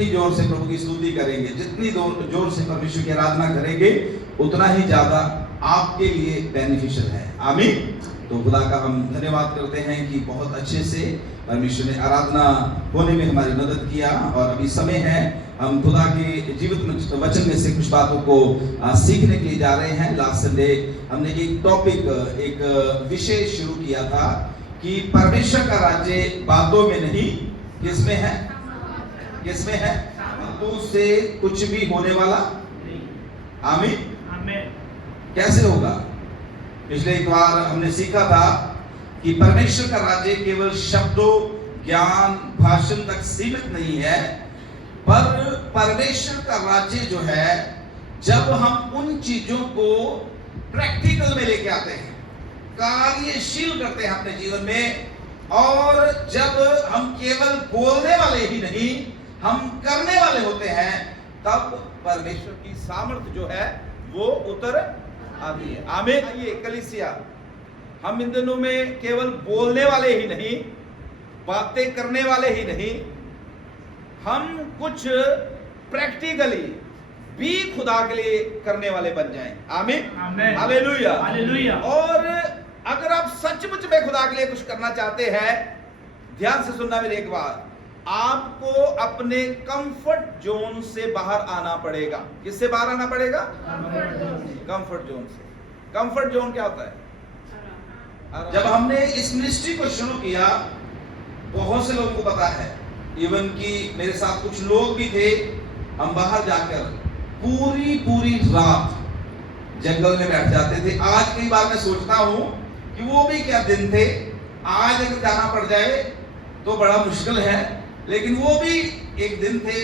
जितनी जोर से प्रभु की स्तुति करेंगे, जितनी जोर से परमेश्वर की आराधना करेंगे, उतना ही ज्यादा आपके लिए बेनिफिशियल है। आमीन। तो खुदा का हम धन्यवाद करते हैं कि बहुत अच्छे से परमेश्वर ने आराधना होने में हमारी मदद किया। और अभी समय है, हम खुदा के जीवित वचन में से कुछ बातों को सीखने के लिए जा रहे हैं। लास्ट संडे हमने एक टॉपिक, एक विषय शुरू किया था कि परमेश्वर का राज्य बातों में नहीं, किसमें है? किसमें है? बातों से कुछ भी होने वाला नहीं। आमीन। कैसे होगा? पिछले एक बार हमने सीखा था कि परमेश्वर का राज्य केवल शब्दों, ज्ञान, भाषण तक सीमित नहीं है, पर परमेश्वर का राज्य जो है, जब हम उन चीजों को प्रैक्टिकल में लेके आते हैं, कार्यशील करते हैं अपने जीवन में, और जब हम केवल बोलने वाले ही नहीं, हम करने वाले होते हैं, तब परमेश्वर की सामर्थ्य जो है वो उतर आती है। आमीन। ये कलीसिया, हम इन दिनों में केवल बोलने वाले ही नहीं, बातें करने वाले ही नहीं, हम कुछ प्रैक्टिकली भी खुदा के लिए करने वाले बन जाएं। आमीन। Hallelujah, hallelujah. और अगर आप सचमुच में खुदा के लिए कुछ करना चाहते हैं, ध्यान से सुनना मेरी एक बात, आपको अपने कंफर्ट जोन से बाहर आना पड़ेगा। किससे बाहर आना पड़ेगा? कंफर्ट जोन से। कंफर्ट जोन क्या होता है? जब हमने इस मिनिस्ट्री को शुरू किया, बहुत से लोगों को पता है, इवन कि मेरे साथ कुछ लोग भी थे, हम बाहर जाकर पूरी रात जंगल में बैठ जाते थे। आज कई बार मैं सोचता हूं कि वो भी क्या दिन थे। आज अगर जाना पड़ जाए तो बड़ा मुश्किल है, लेकिन वो भी एक दिन थे।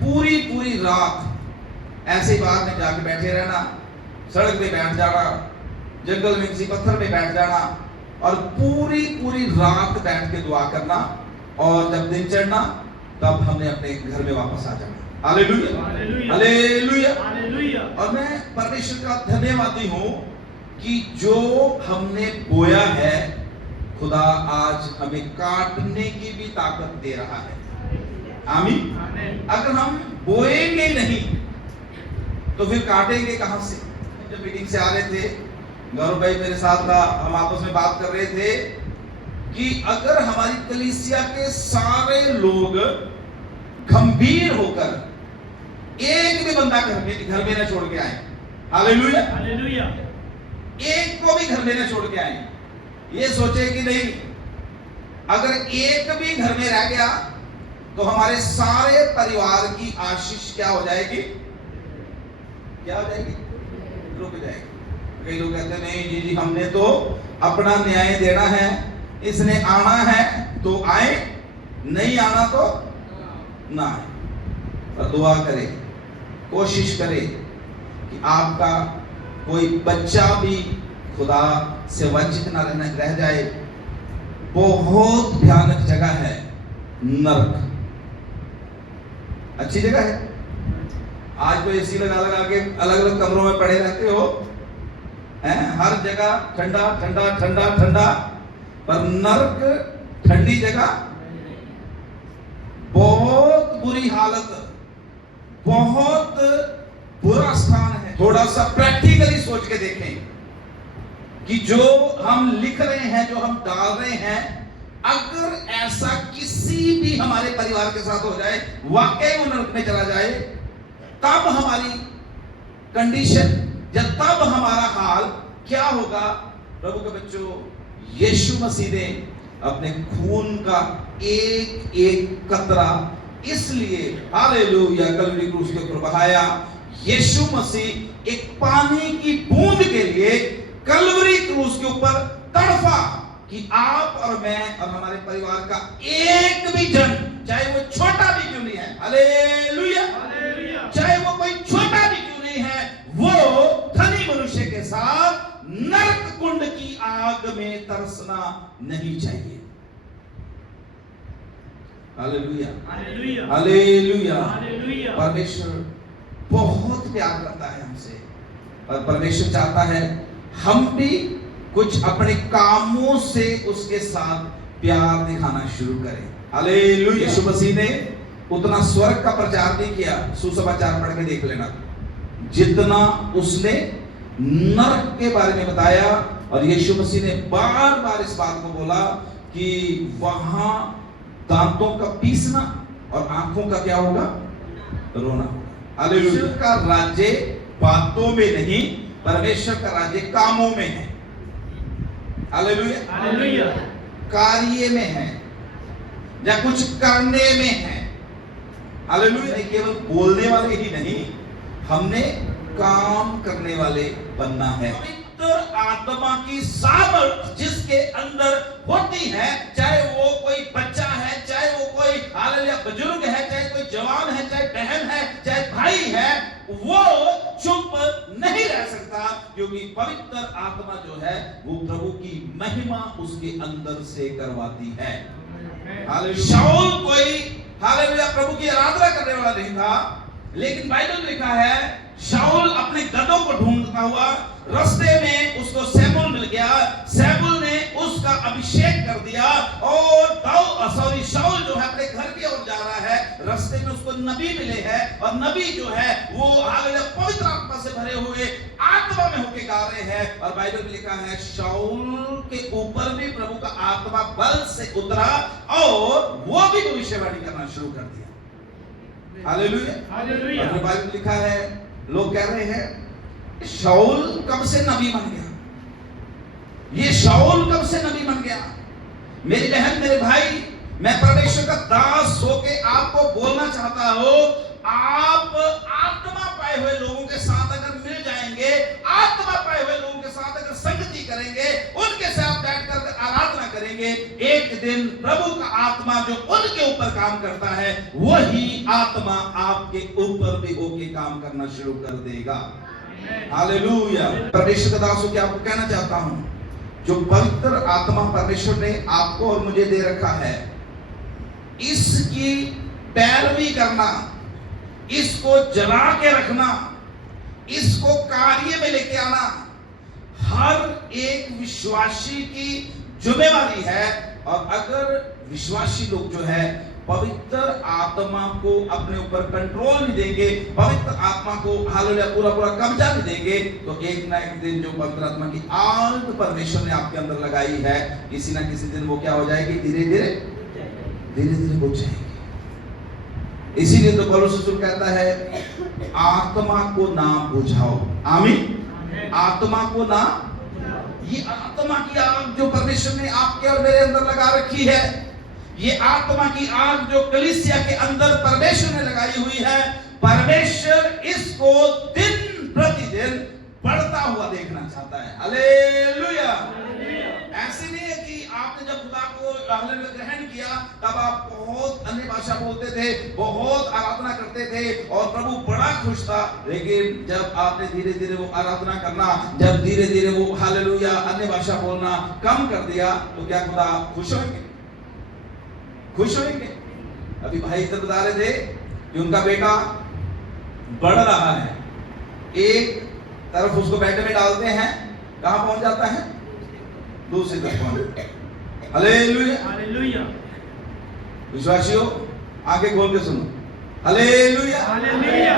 पूरी रात ऐसे ही बाहर में जाके बैठे रहना, सड़क पे बैठ जाना, जंगल में किसी पत्थर पे बैठ जाना, और पूरी रात बैठ के दुआ करना, और जब दिन चढ़ना तब हमने अपने घर में वापस आ जाना। Hallelujah, hallelujah, hallelujah. और मैं परमेश्वर का धन्यवादी हूं कि जो हमने बोया है, खुदा आज हमें काटने की भी ताकत दे रहा है। आमीन। अगर हम बोएंगे नहीं तो फिर काटेंगे कहां से? जब मीटिंग से आ रहे थे, गौरव भाई मेरे साथ था, हम आपस में बात कर रहे थे कि अगर हमारी कलीसिया के सारे लोग गंभीर होकर एक भी बंदा घर में न छोड़ के आए, हालेलुया, हालेलुया, एक को भी घर में न छोड़ के आए, ये सोचे कि नहीं, अगर एक भी घर में रह गया तो हमारे सारे परिवार की आशीष क्या हो जाएगी? क्या हो जाएगी? रुक जाएगी। कई लोग कहते नहीं जी हमने तो अपना न्याय देना है, इसने आना है तो आए, नहीं आना तो ना आए। और दुआ करें, कोशिश करें कि आपका कोई बच्चा भी खुदा से वंचित न रह जाए। बहुत भयानक जगह है नरक। अच्छी जगह है? आज तो एसी लगा के अलग अलग कमरों में पड़े रहते हो, हैं? हर जगह ठंडा ठंडा ठंडा ठंडा, पर नरक ठंडी जगह, बहुत बुरी हालत, बहुत बुरा स्थान है। थोड़ा सा प्रैक्टिकली सोच के देखें कि जो हम लिख रहे हैं, जो हम डाल रहे हैं, अगर ऐसा किसी भी हमारे परिवार के साथ हो जाए, वाकई वो नरक में चला जाए, तब हमारी कंडीशन या तब हमारा हाल क्या होगा? प्रभु के बच्चों, यीशु मसीह ने अपने खून का एक एक कतरा इसलिए, हालेलुया, कलवरी क्रूस के ऊपर बहाया। यीशु मसीह एक पानी की बूंद के लिए कलवरी क्रूस के ऊपर तड़फा कि आप और मैं और हमारे परिवार का एक भी जन, चाहे वो छोटा भी क्यों नहीं है, हालेलुया, चाहे वो कोई छोटा भी क्यों नहीं है, वो धनी मनुष्य के साथ नरक कुंड की आग में तरसना नहीं चाहिए। Hallelujah, hallelujah, hallelujah. परमेश्वर बहुत प्यार करता है हमसे, और परमेश्वर चाहता है हम भी कुछ अपने कामों से उसके साथ प्यार दिखाना शुरू करें। हालेलुया। यीशु मसीह ने उतना स्वर्ग का प्रचार नहीं किया। सुसमाचार पढ़ के देख लेना, जितना उसने नरक के बारे में बताया। और यीशु मसीह ने बार बार इस बात को बोला कि वहां दांतों का पीसना और आंखों का क्या होगा, रोना होगा। हालेलुया। का राज्य बातों में नहीं, परमेश्वर का राज्य कामों में है। हालेलुया। हालेलुया। कार्य में है या कुछ करने में है। हालेलुया। केवल बोलने वाले ही नहीं, हमने काम करने वाले बनना है। पवित्र आत्मा की सामर्थ जिसके अंदर होती है, चाहे वो कोई बच्चा है, चाहे वो कोई हालेलुया बुजुर्ग है, चाहे कोई जवान है, चाहे बहन है, चाहे भाई है, वो चुप नहीं रह सकता, क्योंकि पवित्र आत्मा जो है वो प्रभु की महिमा उसके अंदर से करवाती है। हालेलुया। शाऊल कोई हालेलुया प्रभु की आराधना करने वाला नहीं था, लेकिन बाइबल में लिखा है शाऊल अपने गधों को ढूंढता हुआ रास्ते में उसको शमूएल मिल गया। शमूएल ने उसका अभिषेक कर दिया और शाऊल जो है अपने घर की ओर जा रहा है, रास्ते में उसको नबी मिले हैं और नबी जो है वो हालेलुया पवित्र आत्मा से भरे हुए आत्मा में होके गा रहे हैं। और बाइबल में लिखा है शाऊल के ऊपर भी प्रभु का आत्मा बल से उतरा और वो भी भविष्यवाणी करना शुरू कर दिया। हालेलुया। हालेलुया। और बाइबल में लिखा है, लोग कह रहे हैं शाऊल कब से नबी बन गया, ये शाऊल कब से नबी बन गया। मेरी बहन, मेरे भाई, मैं परमेश्वर का दास होके आपको बोलना चाहता हूं, आप आत्मा पाए हुए लोगों के साथ अगर मिल जाएंगे, आत्मा पाए हुए लोगों के साथ अगर संगति करेंगे, उनके साथ बैठकर आराधना करेंगे, एक दिन प्रभु का आत्मा जो उनके ऊपर काम करता है, वही आत्मा आपके ऊपर भी होके काम करना शुरू कर देगा। हालेलुया। परमेश्वर का दास होके आपको कहना चाहता हूं, जो पवित्र आत्मा परमेश्वर ने आपको और मुझे दे रखा है, इसकी पैरवी करना, इसको जला के रखना, इसको कार्य में लेके आना हर एक विश्वासी की जिम्मेवारी है। और अगर विश्वासी लोग जो है पवित्र आत्मा को अपने ऊपर कंट्रोल नहीं देंगे, पवित्र आत्मा को हालेलुया पूरा पूरा कब्जा नहीं देंगे, तो एक ना एक दिन जो पवित्र आत्मा की आग परमेश्वर ने आपके अंदर लगाई है, किसी ना किसी दिन वो क्या हो जाएगी, धीरे धीरे बुझ जाएगी। इसीलिए तो पौलुस रसूल कहता है आत्मा को ना बुझाओ। आमीन। आत्मा को ना, ये आत्मा की आग जो परमेश्वर ने आपके और मेरे अंदर लगा रखी है, ये आत्मा की आग जो कलीसिया के अंदर परमेश्वर ने लगाई हुई है, परमेश्वर इसको दिन प्रतिदिन बढ़ता हुआ देखना चाहता है। हालेलुया। ऐसे नहीं है कि आपने जब खुदा को ग्रहण किया तब आप बहुत अन्य भाषा बोलते थे, बहुत आराधना करते थे और प्रभु बड़ा खुश था, लेकिन जब आपने धीरे धीरे वो आराधना करना, जब धीरे धीरे वो हालेलुया अन्य भाषा बोलना कम कर दिया, तो क्या खुदा खुश होंगे? खुश होंगे? अभी भाई इधर बता रहे थे कि उनका बेटा बढ़ रहा है, एक तरफ उसको बेटे में डालते हैं, कहां पहुंच जाता है, दूसरी तरफ पहुंच। हालेलुया। हालेलुया। विश्वासियों आंखें खोल के सुनो। हालेलुया। हालेलुया।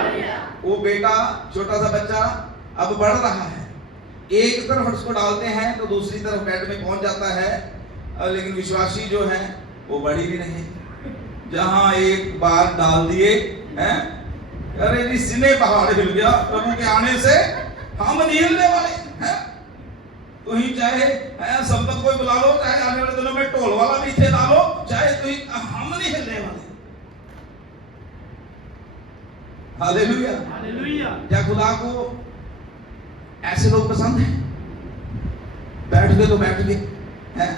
वो बेटा, छोटा सा बच्चा अब बढ़ रहा है, एक तरफ उसको डालते हैं तो दूसरी तरफ बेड में पहुंच जाता है, लेकिन विश्वासी जो है वो बढ़ी भी नहीं। जहां एक बार डाल दिए हैं, अरे जी सिने पहाड़ हिल गया, प्रभु के आने से हम नहीं हिलने वाले हैं। तो ही चाहे संपत को बुला लो, चाहे आने वाले दिनों में टोल वाला भी थे डालो, चाहे तो हम नहीं हिलने वाले। हालेलुया। हालेलुया। क्या खुदा को ऐसे लोग पसंद हैं? बैठ गए तो बैठ गए हैं।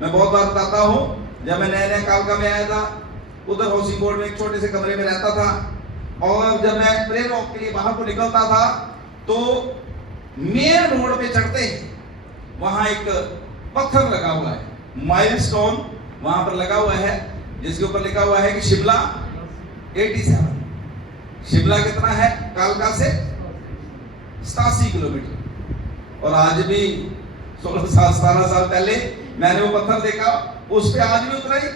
मैं बहुत बार बताता हूं, जब मैं नया कालका में आया था, उधर हाउसिंग बोर्ड में एक छोटे से कमरे में रहता था, और जब मैं प्रेयर वॉक के लिए बाहर को निकलता था तो मेन रोड पे चढ़ते ही वहां एक पत्थर लगा हुआ है, माइलस्टोन वहां पर लगा हुआ है, जिसके ऊपर लिखा हुआ है कि शिमला 87। शिमला कितना है कालका से? 87 किलोमीटर। और आज भी 16 साल 17 साल पहले मैंने वो पत्थर देखा, उस पे आज भी उतरा ही।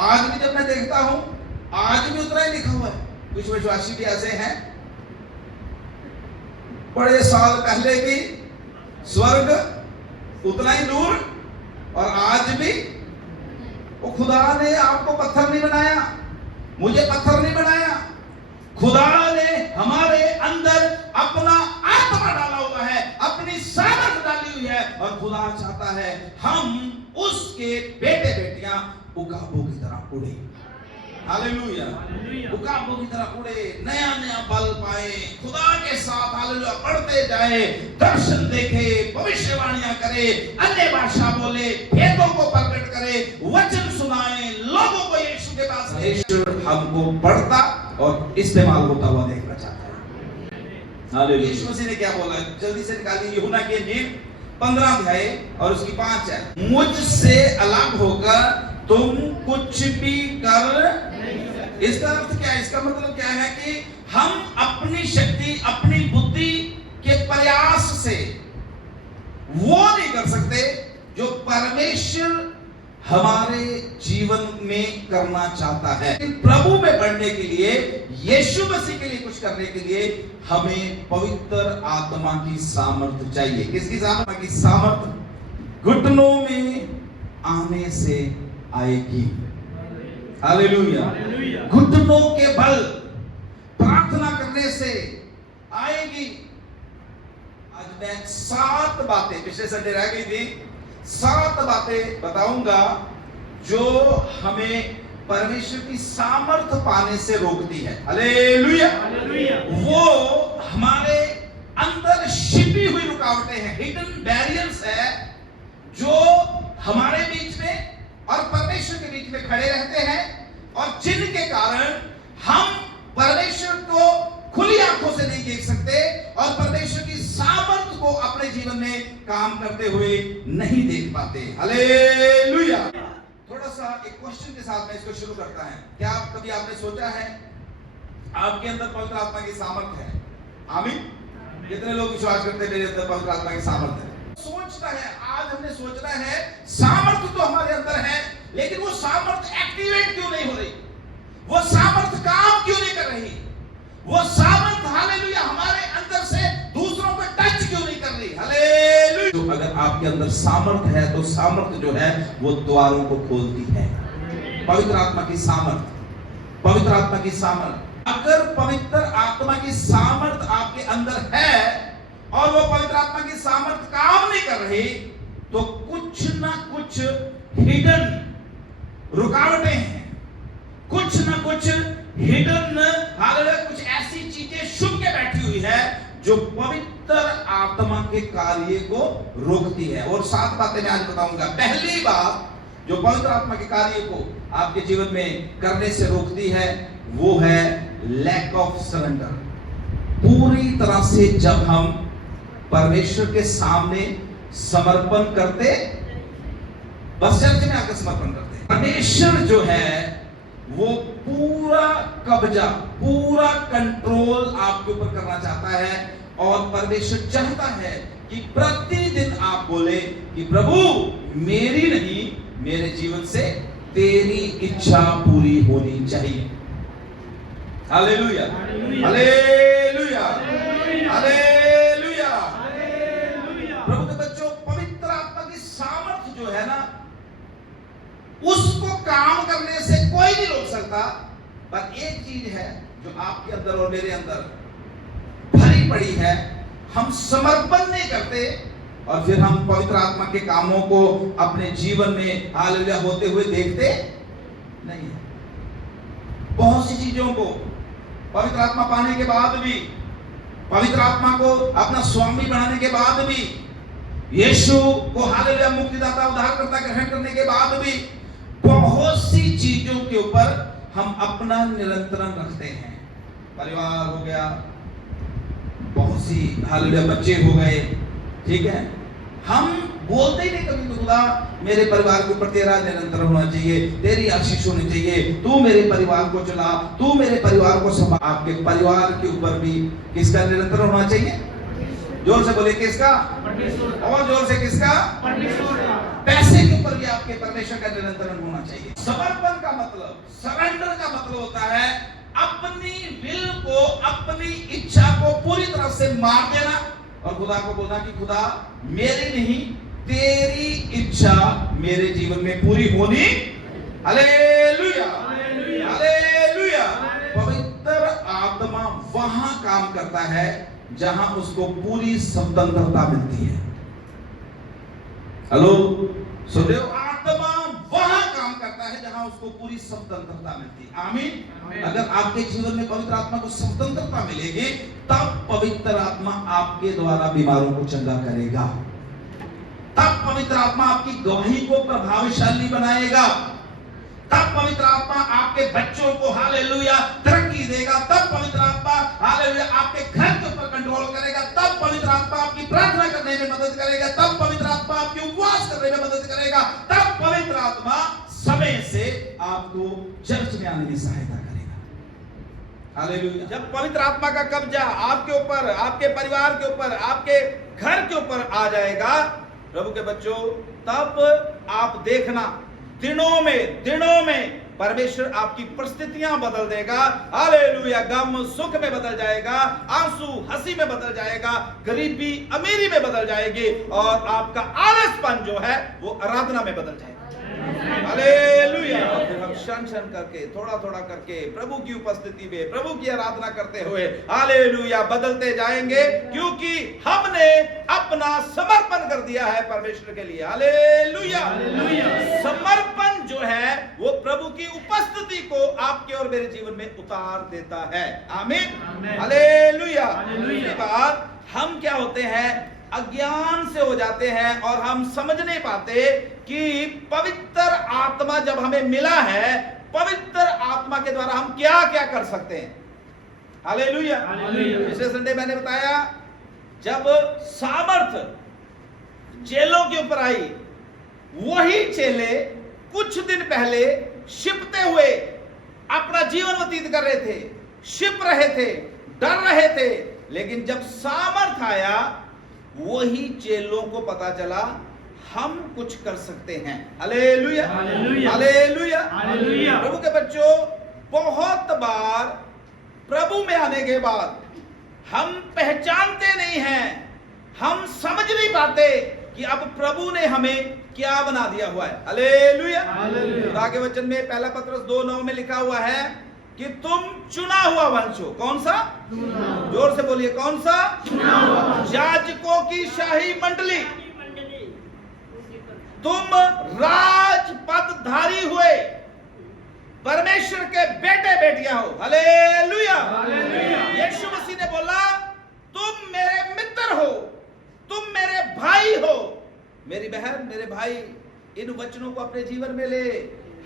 आज भी जब मैं देखता हूं आज भी उतना ही लिखा हुआ है। कुछ विश्वासी भी ऐसे हैं, बड़े साल पहले भी स्वर्ग उतना ही दूर, और आज भी वो खुदा ने आपको पत्थर नहीं बनाया, मुझे पत्थर नहीं बनाया, खुदा ने हमारे अंदर अपना आत्मा डाला हुआ है, अपनी सामर्थ डाली हुई है, और खुदा चाहता है हम उसके बेटे बेटियां उकाबों की तरह उड़े। हालेलुया, उकाबों की तरह उड़े, नया नया बल पाए, खुदा के साथ हालेलुया बढ़ते जाए, दर्शन देखे, भविष्यवाणियां करे, अन्य भाषा बोले, भेदों को प्रकट करे, वचन सुनाए, लोगों को यीशु के पास ले। हमको बढ़ता और इस्तेमाल होता हुआ देखना चाहता है। हालेलुया। यीशु मसीह ने क्या बोला? जल्दी से निकालिए यूहन्ना की इंजील 15 अध्याय और उसकी 5 है। मुझसे अलग होकर तुम कुछ भी कर। इसका अर्थ क्या है? इसका मतलब क्या है कि हम अपनी शक्ति, अपनी बुद्धि के प्रयास से वो नहीं कर सकते जो परमेश्वर हमारे जीवन में करना चाहता है। प्रभु में बढ़ने के लिए, यीशु मसीह के लिए कुछ करने के लिए हमें पवित्र आत्मा की सामर्थ चाहिए। किसकी सामर्थ? की सामर्थ घुटनों में आने से आएगी। हालेलुया। घुटनों के बल प्रार्थना करने से आएगी। आज मैं 7 बातें, पिछले संडे रह गई थी, 7 बातें बताऊंगा जो हमें परमेश्वर की सामर्थ पाने से रोकती है। हालेलुया। वो हमारे अंदर छिपी हुई रुकावटें हैं, हिडन बैरियर्स है, जो हमारे बीच में और परमेश्वर के बीच में खड़े रहते हैं, और जिनके कारण हम परमेश्वर को खुली आंखों से नहीं देख सकते और परमेश्वर की सामर्थ को अपने जीवन में काम करते हुए नहीं देख पाते। हालेलुया। थोड़ा सा एक क्वेश्चन के साथ में इसको शुरू करता है। क्या कभी आपने सोचा है आपके अंदर पवित्र आत्मा की सामर्थ है? आमीन। कितने लोग विश्वास करते हैं मेरे अंदर पवित्र आत्मा की सामर्थ है? सोचता है, आज हमने सोचना है सामर्थ तो हमारे अंदर है, लेकिन वो सामर्थ एक्टिवेट क्यों नहीं हो रही? वो सामर्थ काम क्यों नहीं कर रही? वो सामर्थ हालेलुया हमारे अंदर से दूसरों को टच क्यों नहीं कर रही? हालेलुया। तो अगर आपके अंदर सामर्थ है तो सामर्थ जो है वो द्वारों को खोलती है। पवित्र आत्मा की सामर्थ, पवित्र आत्मा की सामर्थ। अगर पवित्र आत्मा की सामर्थ आपके अंदर है और वो पवित्र आत्मा की सामर्थ काम नहीं कर रही, तो कुछ ना कुछ हिडन रुकावटें हैं, कुछ ना कुछ हिडन हालेलुया, कुछ ऐसी चीजें छुप के बैठी हुई है जो पवित्र आत्मा के कार्य को रोकती है। और 7 बातें मैं आज बताऊंगा। पहली बात जो पवित्र आत्मा के कार्य को आपके जीवन में करने से रोकती है वो है लैक ऑफ सरेंडर। पूरी तरह से जब हम परमेश्वर के सामने समर्पण करते, बस चर्च में आकर समर्पण करते, परमेश्वर जो है वो पूरा कब्जा, पूरा कंट्रोल आपके ऊपर करना चाहता है, और परमेश्वर चाहता है कि प्रतिदिन आप बोले कि प्रभु मेरी नहीं, मेरे जीवन से तेरी इच्छा पूरी होनी चाहिए। Hallelujah, hallelujah, hallelujah. प्रभु के बच्चों, पवित्र आत्मा की सामर्थ जो है ना, उसको काम करने से कोई नहीं रोक सकता। पर एक चीज है जो आपके अंदर और मेरे अंदर भरी पड़ी है, हम समर्पण नहीं करते और फिर हम पवित्र आत्मा के कामों को अपने जीवन में हालेलुया होते हुए देखते नहीं। बहुत सी चीजों को पवित्र आत्मा पाने के बाद भी, पवित्र आत्मा को अपना स्वामी बनाने के बाद भी, यीशु को हालेलुया मुक्तिदाता उद्धारकर्ता ग्रहण करने के बाद भी, बहुत सी चीजों के ऊपर हम अपना नियंत्रण रखते हैं। परिवार हो गया, बहुत सी हालेलुया बच्चे हो गए, ठीक है, हम बोलते ही नहीं कभी तो खुदा मेरे परिवार के ऊपर तेरा नियंत्रण होना चाहिए, तेरी आशीष होनी चाहिए, तू मेरे परिवार को चला, तू मेरे परिवार को संभाल। आपके परिवार के ऊपर भी किसका नियंत्रण होना चाहिए? जोर से बोले, किसका? और जोर से किसका? पैसे के ऊपर भी आपके परमेश्वर का नियंत्रण होना चाहिए। समर्पण का मतलब, सरेंडर का मतलब होता है अपनी विल को, अपनी इच्छा को पूरी तरह से मार देना और खुदा को बोलना कि खुदा मेरी नहीं तेरी इच्छा मेरे जीवन में पूरी होनी। Hallelujah, hallelujah. पवित्र आत्मा वहां काम करता है जहां उसको पूरी स्वतंत्रता मिलती है। हेलो, सुनो, आत्मा वहां काम करता है जहां उसको पूरी स्वतंत्रता मिलती है। आमीन। अगर आपके जीवन में पवित्र आत्मा को स्वतंत्रता मिलेगी, तब पवित्र आत्मा आपके द्वारा बीमारों को चंगा करेगा, तब पवित्र आत्मा आपकी गवाही को प्रभावशाली बनाएगा, तब पवित्र आत्मा आपके बच्चों को हालेलुया तरक्की देगा, तब पवित्र आत्मा हालेलुया आपके घर के ऊपर कंट्रोल करेगा, तब पवित्र आत्मा आपकी प्रार्थना करने में मदद करेगा, तब पवित्र आत्मा आपकी उपवास करने में मदद करेगा, तब पवित्र आत्मा समय से आपको चर्च में आने में सहायता करेगा। हालेलुया। जब पवित्र आत्मा का कब्जा आपके ऊपर, आपके परिवार के ऊपर, आपके घर के ऊपर आ जाएगा प्रभु के बच्चों, तब आप देखना दिनों में परमेश्वर आपकी परिस्थितियां बदल देगा। हालेलुया। गम सुख में बदल जाएगा, आंसू हंसी में बदल जाएगा, गरीबी अमीरी में बदल जाएगी और आपका आलसपन जो है वो आराधना में बदल जाएगा। हालेलुया। फिर हम क्षण करके, थोड़ा करके प्रभु की उपस्थिति में, प्रभु की आराधना करते हुए हालेलुया बदलते जाएंगे, क्योंकि हमने अपना समर्पण कर दिया है परमेश्वर के लिए। हालेलुया। समर्पण जो है वो प्रभु की उपस्थिति को आपके और मेरे जीवन में उतार देता है। आमीन। हालेलुया। इसके बाद हम क्या होते हैं, अज्ञान से हो जाते हैं और हम समझ नहीं पाते कि पवित्र आत्मा जब हमें मिला है, पवित्र आत्मा के द्वारा हम क्या क्या कर सकते हैं। हालेलुया। पिछले संडे मैंने बताया, जब सामर्थ चेलों के ऊपर आई, वही चेले कुछ दिन पहले शिपते हुए अपना जीवन व्यतीत कर रहे थे, शिप रहे थे, डर रहे थे, लेकिन जब सामर्थ आया, वही चेलों को पता चला हम कुछ कर सकते हैं। Hallelujah, hallelujah, hallelujah. प्रभु के बच्चों, बहुत बार प्रभु में आने के बाद हम पहचानते नहीं हैं, हम समझ नहीं पाते कि अब प्रभु ने हमें क्या बना दिया हुआ है। हालेलुया। खुदा के वचन में 1 पत्रस 2:9 में लिखा हुआ है कि तुम चुना हुआ वंश हो। कौन सा? जोर से बोलिए, कौन सा? चुना हुआ वंश। याजकों की शाही मंडली, तुम राजपदधारी हुए, परमेश्वर के बेटे बेटियां हो। हालेलुया। यीशु मसीह ने बोला, तुम मेरे मित्र हो, तुम मेरे भाई हो। मेरी बहन, मेरे भाई, इन वचनों को अपने जीवन में ले।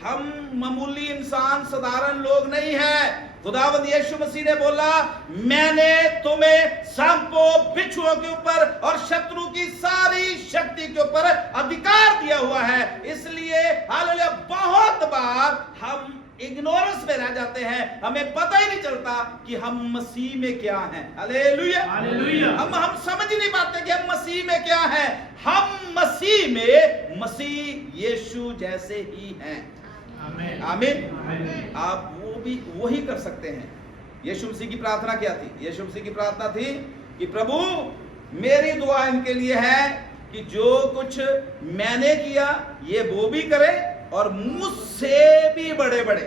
हम मामूली इंसान, साधारण लोग नहीं हैं। खुदावंद यीशु मसीह ने बोला, मैंने तुम्हें सांपों बिच्छुओं के ऊपर और शत्रु की सारी शक्ति के ऊपर अधिकार दिया हुआ है। इसलिए हालेलुया, बहुत बार हम इग्नोरेंस में रह जाते हैं, हमें पता ही नहीं चलता कि हम मसीह में क्या हैं। Hallelujah, hallelujah. हम समझ नहीं पाते कि हम मसीह में क्या हैं। हम मसीह में, मसीह यीशु जैसे ही हैं। आमीन। आप वही कर सकते हैं। यीशु मसीह की प्रार्थना क्या थी? यीशु मसीह की प्रार्थना थी कि प्रभु, मेरी दुआ इनके लिए है कि जो कुछ मैंने किया ये वो भी करे और मुझसे भी बड़े बड़े,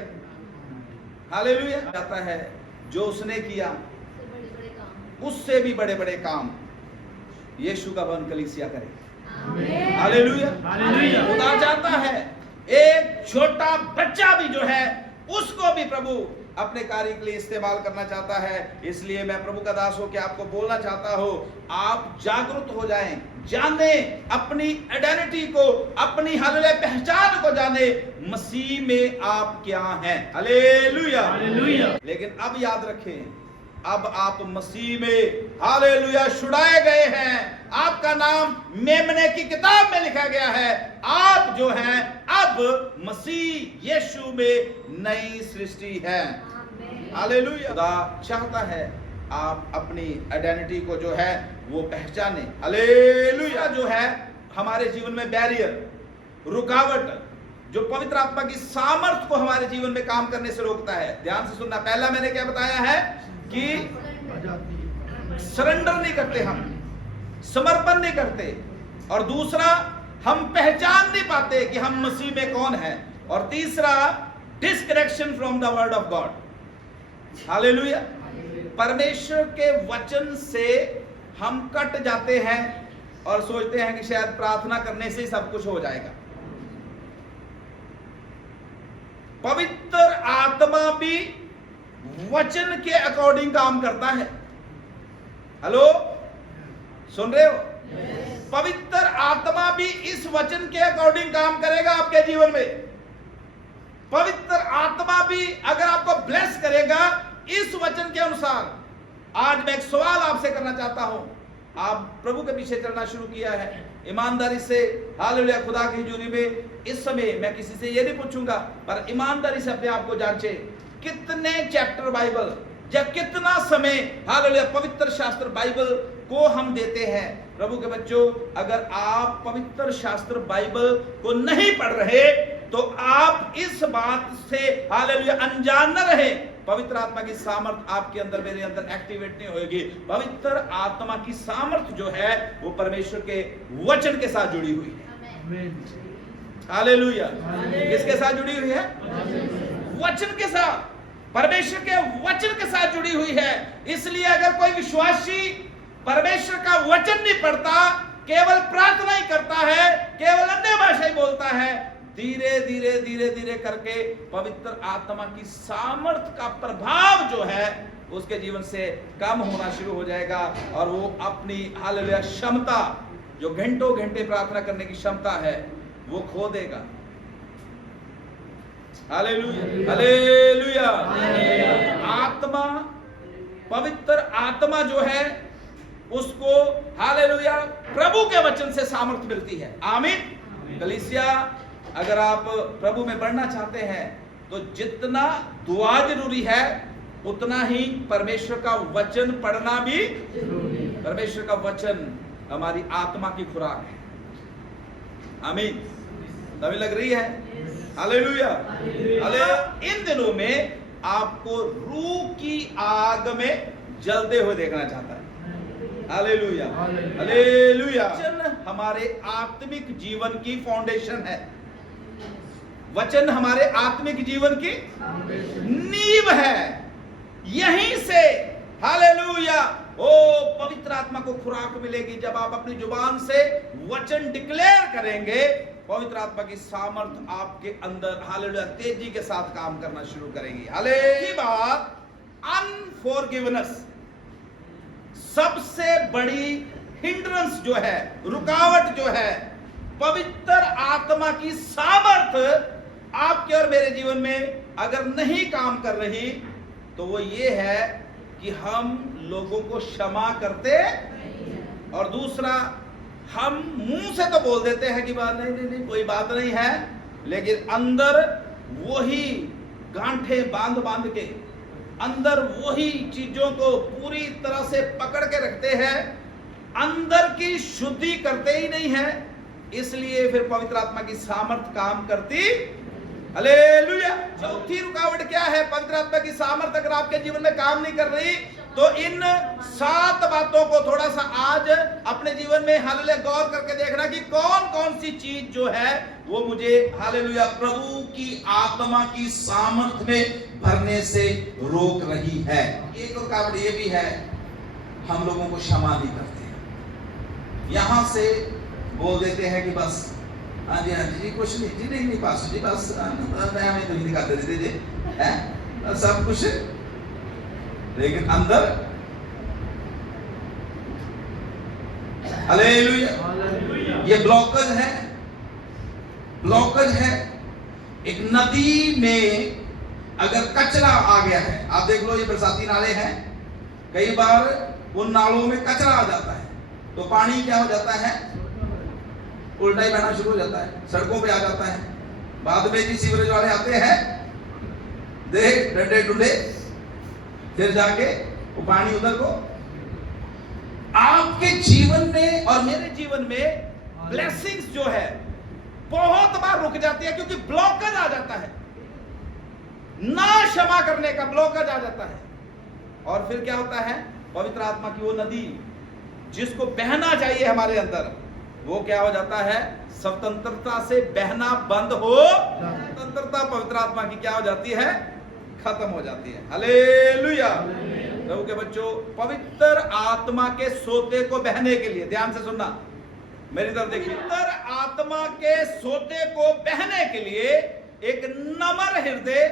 हालेलुया, जाता है जो उसने किया उससे भी बड़े बड़े काम यीशु का भवन कलीसिया करे। Hallelujah, hallelujah. खुदा चाहता है एक छोटा बच्चा भी जो है उसको भी प्रभु अपने कार्य के लिए इस्तेमाल करना चाहता है। इसलिए मैं प्रभु का दास होकर आपको बोलना चाहता हूं, आप जागरूक हो जाएं, जाने अपनी आइडेंटिटी को, अपनी हालेलुया पहचान को जाने, मसीह में आप क्या हैं। Hallelujah, hallelujah. लेकिन अब याद रखें, अब आप मसीह में हालेलुया छुड़ाए गए हैं। आपका नाम मेमने की किताब में लिखा गया है। आप जो हैं अब मसीह यीशु में नई सृष्टि है। हालेलुया। खुदा चाहता है आप अपनी आइडेंटिटी को जो है वो पहचाने। हालेलुया। जो है हमारे जीवन में बैरियर, रुकावट, जो पवित्र आत्मा की सामर्थ को हमारे जीवन में काम करने से रोकता है। ध्यान से सुनना। पहला मैंने क्या बताया है कि सरेंडर नहीं करते, हम समर्पण नहीं करते, और दूसरा हम पहचान नहीं पाते कि हम मसीह में कौन है, और तीसरा disconnection from the word of God. Hallelujah. परमेश्वर के वचन से हम कट जाते हैं और सोचते हैं कि शायद प्रार्थना करने से ही सब कुछ हो जाएगा। पवित्र आत्मा भी वचन के अकॉर्डिंग काम करता है। हेलो, सुन रहे हो? पवित्र आत्मा भी इस वचन के अकॉर्डिंग काम करेगा आपके जीवन में। पवित्र आत्मा भी अगर आपको ब्लेस करेगा इस वचन के अनुसार। आज मैं एक सवाल आपसे करना चाहता हूं। आप प्रभु के पीछे चलना शुरू किया है ईमानदारी से, हालेलुया, खुदा की हजूरी में। इस समय मैं किसी से ये नहीं पूछूंगा, पर ईमानदारी से अपने आप को जांचे। कितने चैप्टर बाइबल या कितना समय, हालेलुया, पवित्र शास्त्र बाइबल को हम देते हैं? प्रभु के बच्चों, अगर आप पवित्र शास्त्र बाइबल को नहीं पढ़ रहे तो आप इस बात से, हालेलुया, अनजान न रहे। पवित्र आत्मा की सामर्थ आपके अंदर, मेरे अंदर एक्टिवेट नहीं होगी। पवित्र आत्मा की सामर्थ जो है वो परमेश्वर के वचन के साथ जुड़ी हुई है। हालेलुया। किसके साथ जुड़ी हुई है? वचन के साथ, परमेश्वर के वचन के साथ जुड़ी हुई है। इसलिए अगर कोई विश्वासी परमेश्वर का वचन नहीं पढ़ता, केवल प्रार्थना ही करता है, केवल अन्य भाषा ही बोलता है, धीरे धीरे धीरे धीरे करके पवित्र आत्मा की सामर्थ का प्रभाव जो है उसके जीवन से कम होना शुरू हो जाएगा, और वो अपनी, हालेलुया, क्षमता, जो घंटों घंटे प्रार्थना करने की क्षमता है, वो खो देगा। Hallelujah, hallelujah. आत्मा, पवित्र आत्मा जो है उसको, हालेलुया, प्रभु के वचन से सामर्थ मिलती है। आमीन। कलीसिया, अगर आप प्रभु में बढ़ना चाहते हैं तो जितना दुआ जरूरी है उतना ही परमेश्वर का वचन पढ़ना भी जरूरी है। परमेश्वर का वचन हमारी आत्मा की खुराक है। आमीन। तभी लग रही है? हालेलुया। इन दिनों में आपको रूह की आग में जलते हुए देखना चाहता है। Hallelujah, hallelujah. वचन हमारे आत्मिक जीवन की फाउंडेशन है। वचन हमारे आत्मिक जीवन की नींव है। यहीं से, हालेलुया, ओ पवित्र आत्मा को खुराक मिलेगी। जब आप अपनी जुबान से वचन डिक्लेयर करेंगे, पवित्र आत्मा की सामर्थ आपके अंदर, हालेलुया, तेजी के साथ काम करना शुरू करेगी। हालेलुया। अनफॉरगिवनेस, सबसे बड़ी हिंड्रेंस जो है, रुकावट जो है, पवित्र आत्मा की सामर्थ आपके और मेरे जीवन में अगर नहीं काम कर रही तो वो ये है कि हम लोगों को क्षमा करते, और दूसरा, हम मुंह से तो बोल देते हैं कि बात नहीं, कोई बात नहीं है, लेकिन अंदर वही गांठे बांध बांध के, अंदर वही चीजों को पूरी तरह से पकड़ के रखते हैं, अंदर की शुद्धि करते ही नहीं है। इसलिए फिर पवित्र आत्मा की सामर्थ काम करती। हालेलुया। चौथी रुकावट क्या है? पवित्र आत्मा की सामर्थ अगर आपके जीवन में काम नहीं कर रही तो इन 7 बातों को थोड़ा सा आज अपने जीवन में, हालेलुया, गौर करके देखना कि कौन कौन सी चीज जो है वो मुझे, हालेलुया, प्रभु की आत्मा की सामर्थ में भरने से रोक रही है। एक रुकावट ये भी है, हम लोगों को क्षमा नहीं करते। यहां से बोल देते हैं कि बस हाँ जी, हाँ जी, कुछ नहीं जी, नहीं पास जी, बस हमें तो दिखा दे दीजिए, सब कुछ, लेकिन अंदर, हालेलुया, ये ब्लॉकेज है, ब्लॉकेज है। एक नदी में अगर कचरा आ गया है, आप देख लो, ये बरसाती नाले हैं, कई बार उन नालों में कचरा आ जाता है तो पानी क्या हो जाता है? उल्टा ही बहना शुरू हो जाता है, सड़कों पे आ जाता है। बाद में जी सीवरेज वाले आते हैं, देख डंडे डुंडे, फिर जाके वो पानी उधर को। आपके जीवन में और मेरे जीवन में ब्लेसिंग्स जो है बहुत बार रुक जाती है, क्योंकि ब्लॉकेज आ जाता है, ना क्षमा करने का ब्लॉकेज आ जाता है। और फिर क्या होता है, पवित्र आत्मा की वो नदी जिसको बहना चाहिए हमारे अंदर, वो क्या हो जाता है, स्वतंत्रता से बहना बंद हो, स्वतंत्रता पवित्र आत्मा की क्या हो जाती है, खत्म हो जाती है। हालेलुया। प्रभु के बच्चों, पवित्र आत्मा के सोते को बहने के लिए, ध्यान से सुनना, मेरी तरफ देखिए, पवित्र आत्मा के सोते को बहने के लिए एक नम्र हृदय,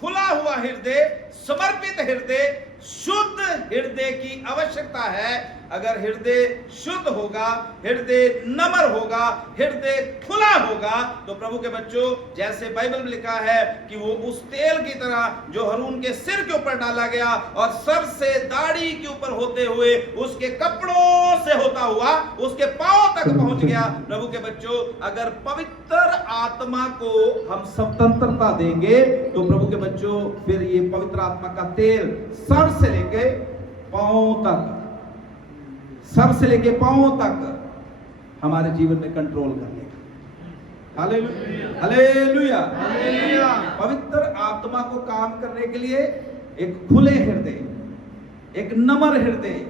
खुला हुआ हृदय, समर्पित हृदय, शुद्ध हृदय की आवश्यकता है। अगर हृदय शुद्ध होगा, हृदय नम्र होगा, हृदय खुला होगा, तो प्रभु के बच्चों, जैसे बाइबल में लिखा है कि वो उस तेल की तरह जो हारून के सिर के ऊपर डाला गया और सर से दाढ़ी के ऊपर होते हुए उसके कपड़ों से होता हुआ उसके पांव तक पहुंच गया। प्रभु के बच्चों, अगर पवित्र आत्मा को हम स्वतंत्रता देंगे तो प्रभु के बच्चों, फिर ये पवित्र आत्मा का तेल सर से लेके पांव तक, सर से लेके पांव तक हमारे जीवन में कंट्रोल कर लेगा। Hallelujah, hallelujah, hallelujah. पवित्र आत्मा को काम करने के लिए एक खुले हृदय, एक नम्र हृदय,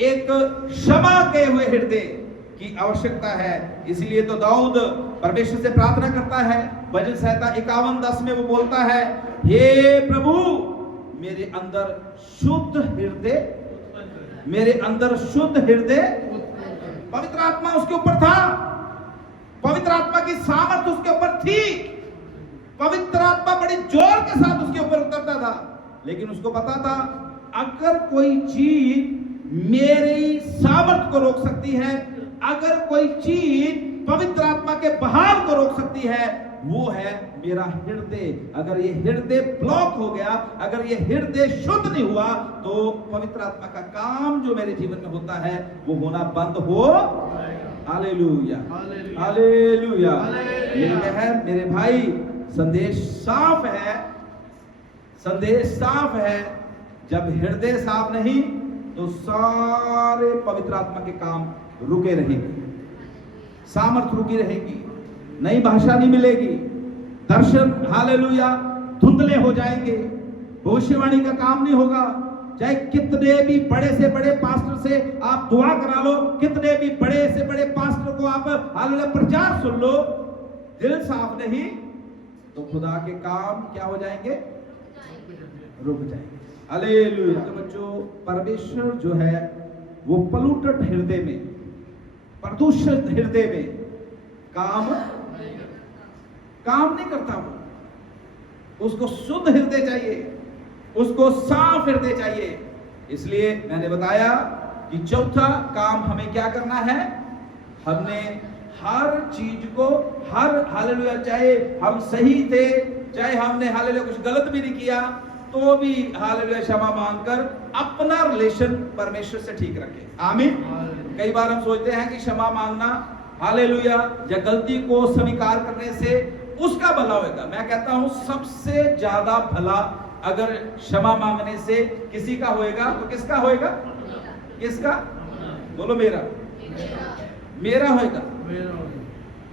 एक क्षमा किए हुए हृदय की आवश्यकता है। इसलिए तो दाऊद परमेश्वर से प्रार्थना करता है, भजन संहिता 51:10 में वो बोलता है, हे प्रभु मेरे अंदर शुद्ध हृदय, मेरे अंदर शुद्ध हृदय। पवित्र आत्मा उसके ऊपर था, पवित्र आत्मा की सामर्थ उसके ऊपर थी, पवित्र आत्मा बड़ी जोर के साथ उसके ऊपर उतरता था, लेकिन उसको पता था अगर कोई चीज मेरी सामर्थ को रोक सकती है, अगर कोई चीज पवित्र आत्मा के बहाव को रोक सकती है, वो है मेरा हृदय। अगर ये हृदय ब्लॉक हो गया, अगर ये हृदय शुद्ध नहीं हुआ, तो पवित्र आत्मा का काम जो मेरे जीवन में होता है वो होना बंद हो। Hallelujah, hallelujah. मेरे भाई, संदेश साफ है, संदेश साफ है। जब हृदय साफ नहीं तो सारे पवित्र आत्मा के काम रुके रहेंगे, सामर्थ रुकी रहेगी, नई भाषा नहीं मिलेगी, दर्शन हालेलुया धुंधले हो जाएंगे, भविष्यवाणी का काम नहीं होगा। चाहे कितने भी बड़े से बड़े पास्टर से आप दुआ करा लो, कितने भी बड़े से बड़े पास्टर को आप हालेलुया प्रचार सुन लो, दिल साफ नहीं तो खुदा के काम क्या हो जाएंगे, रुक जाएंगे। हालेलुया। तो बच्चों, परमेश्वर जो है वो पॉल्यूटेड हृदय में, प्रदूषित हृदय में काम नहीं करता। वो उसको शुद्ध हृदय चाहिए, उसको साफ हृदय चाहिए। इसलिए मैंने बताया कि चौथा काम हमें क्या करना है, हमने हर चीज को, हर हालेलुया, चाहे हम सही थे, चाहे हमने हालेलुया कुछ गलत भी नहीं किया, तो भी हालेलुया क्षमा मांगकर अपना रिलेशन परमेश्वर से ठीक रखें। आमीन। कई बार हम सोचते हैं कि क्षमा मांगना हालेलुया या गलती को स्वीकार करने से उसका भला होगा। मैं कहता हूं सबसे ज्यादा भला अगर क्षमा मांगने से किसी का होएगा तो किसका होएगा, किसका, बोलो मेरा, मेरा होएगा।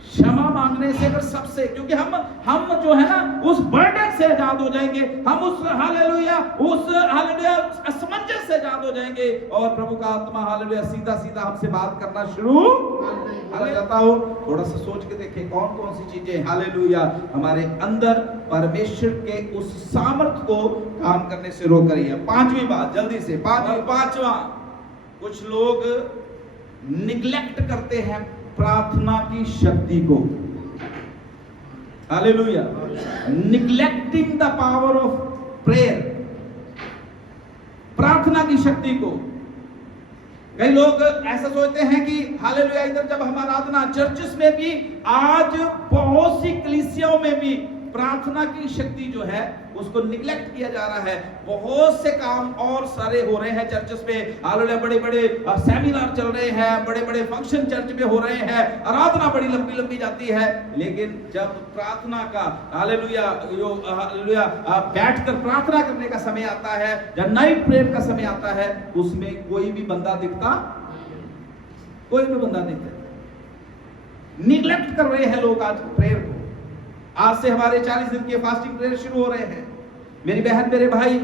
क्षमा मांगने से अगर सबसे, क्योंकि हम जो है ना उस बर्डन से आजाद हो जाएंगे, हम उस हालेलुया असमंजस से आजाद हो जाएंगे और प्रभु का आत्मा हालेलुया सीधा सीधा हमसे बात करना शुरू करता हो। थोड़ा सा सोच के देखें कौन कौन सी चीजें हालेलुया हमारे अंदर परमेश्वर के उस सामर्थ को काम करने से रोक रही है। पांचवी बात जल्दी से, पांचवा, कुछ लोग निग्लेक्ट करते हैं प्रार्थना की शक्ति को। Hallelujah. Neglecting the power of prayer, प्रार्थना की शक्ति को। कई लोग ऐसा सोचते हैं कि हालेलुया इधर जब हम आराधना चर्चेस में भी, आज बहुत सी कलीसियाओं में भी प्रार्थना की शक्ति जो है उसको निगलेक्ट किया जा रहा है। बहुत से काम और सारे हो रहे हैं चर्चेस में, हालेलुया, बड़े बड़े सेमिनार चल रहे हैं, बड़े बड़े फंक्शन चर्च में हो रहे हैं, आराधना बड़ी लंबी लंबी जाती है, लेकिन जब प्रार्थना का हालेलुया बैठकर प्रार्थना करने का समय आता है, जब नाइट प्रेयर का समय आता है, उसमें कोई भी बंदा दिखता, कोई भी बंदा दिखता। निगलेक्ट कर रहे हैं लोग आज प्रेयर को। आज से हमारे 40 दिन के फास्टिंग प्रेयर शुरू हो रहे हैं। मेरी बहन, मेरे भाई,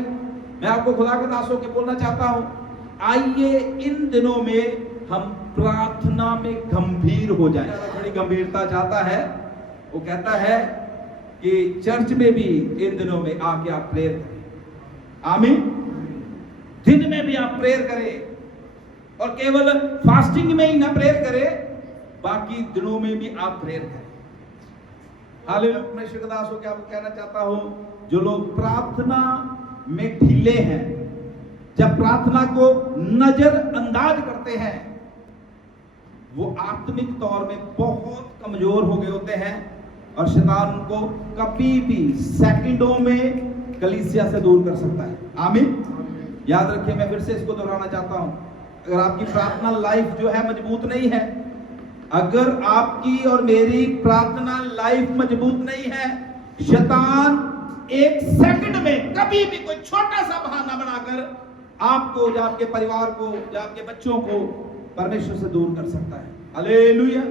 मैं आपको खुदा के दासों के बोलना चाहता हूं, आइए इन दिनों में हम प्रार्थना में गंभीर हो जाएं। बड़ी गंभीरता चाहता है, वो कहता है कि चर्च में भी इन दिनों में आके आप प्रेयर करें। आमीन। दिन में भी आप प्रेयर करें, और केवल फास्टिंग में ही ना प्रेयर करें, बाकी दिनों में भी आप प्रेयर करें। हालेलुया। मैं शिकदास को क्या कहना चाहता हूं, जो लोग प्रार्थना में ढीले हैं, जब प्रार्थना को नजरअंदाज करते हैं, वो आत्मिक तौर में बहुत कमजोर हो गए होते हैं, और शैतान उनको कभी भी सेकंडों में कलीसिया से दूर कर सकता है। आमीन। याद रखिए, मैं फिर से इसको दोहराना चाहता हूं, अगर आपकी प्रार्थना लाइफ जो है मजबूत नहीं है, अगर आपकी और मेरी प्रार्थना लाइफ मजबूत नहीं है, शैतान एक सेकंड में कभी भी कोई छोटा सा बहाना बनाकर आपको या आपके परिवार को या आपके बच्चों को परमेश्वर से दूर कर सकता है। हालेलुया।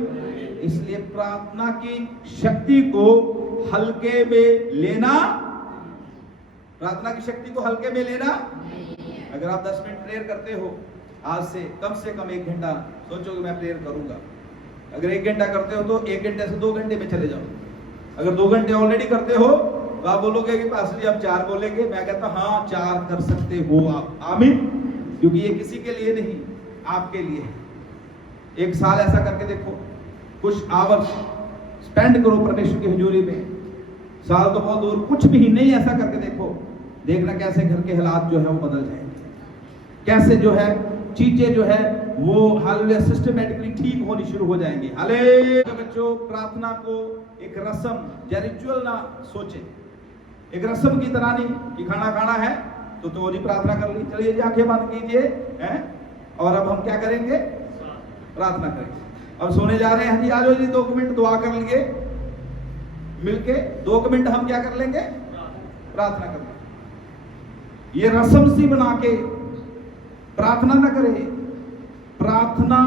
इसलिए प्रार्थना की शक्ति को हल्के में लेना, प्रार्थना की शक्ति को हल्के में लेना। अगर आप 10 मिनट प्रेयर करते हो, आज से कम 1 घंटा सोचो कि मैं प्रेयर करूंगा। अगर 1 घंटा करते हो तो 1 घंटे से 2 घंटे में चले जाओ। अगर 2 घंटे ऑलरेडी करते हो तो आप बोलोगे कि पास्टर जी आप 4 बोलेंगे। मैं कहता हूं हाँ, 4 कर सकते हो आप। आमीन। क्योंकि ये किसी के लिए नहीं, आपके लिए है। 1 साल ऐसा करके देखो, कुछ आवर्स स्पेंड करो परमेश्वर की हुजूरी में। साल तो बहुत दूर, कुछ महीने ही ऐसा करके देखो, देखना कैसे घर के हालात जो है वो बदल जाएंगे, कैसे जो है चीजें जो है वो हालेलुया सिस्टमैटिकली ठीक होनी शुरू हो जाएंगी। हालेलुया। बच्चों, प्रार्थना को एक रस्म या रिचुअल ना सोचे, एक रस्म की तरह नहीं कि खाना खाना है तो जी प्रार्थना कर ली, चलिए जी आंखें बंद कीजिए हैं, और अब हम क्या करेंगे, प्रार्थना करेंगे। अब सोने जा रहे हैं, जी आ जाओ जी 2 मिनट दुआ कर लेंगे मिलके, 2 मिनट हम क्या कर लेंगे, प्रार्थना कर लेंगे। ये रस्म सी बना के प्रार्थना ना करे, प्रार्थना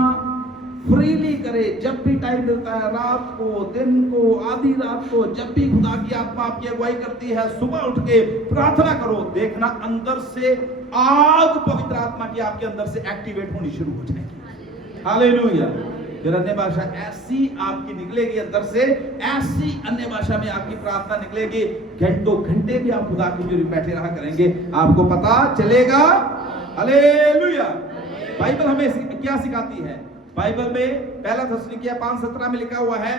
फ्रीली करे। जब भी टाइम मिलता है, रात को, दिन को, आधी रात को, जब भी खुदा की आत्मा आपकी अगुवाई करती है, सुबह उठ के प्रार्थना करो। देखना अंदर से आग पवित्र आत्मा की आपके अंदर से एक्टिवेट होनी शुरू हो जाएगी। हालेलुया। फिर अन्य भाषा ऐसी आपकी निकलेगी अंदर से, ऐसी अन्य भाषा में आपकी प्रार्थना निकलेगी, घंटों घंटे भी आप खुदा की जुरी बैठे रहा करेंगे, आपको पता चलेगा। हालेलुया। बाइबल हमें क्या सिखाती है? बाइबल में 1 थिस्सलुनीकियों 5:17 में लिखा हुआ है,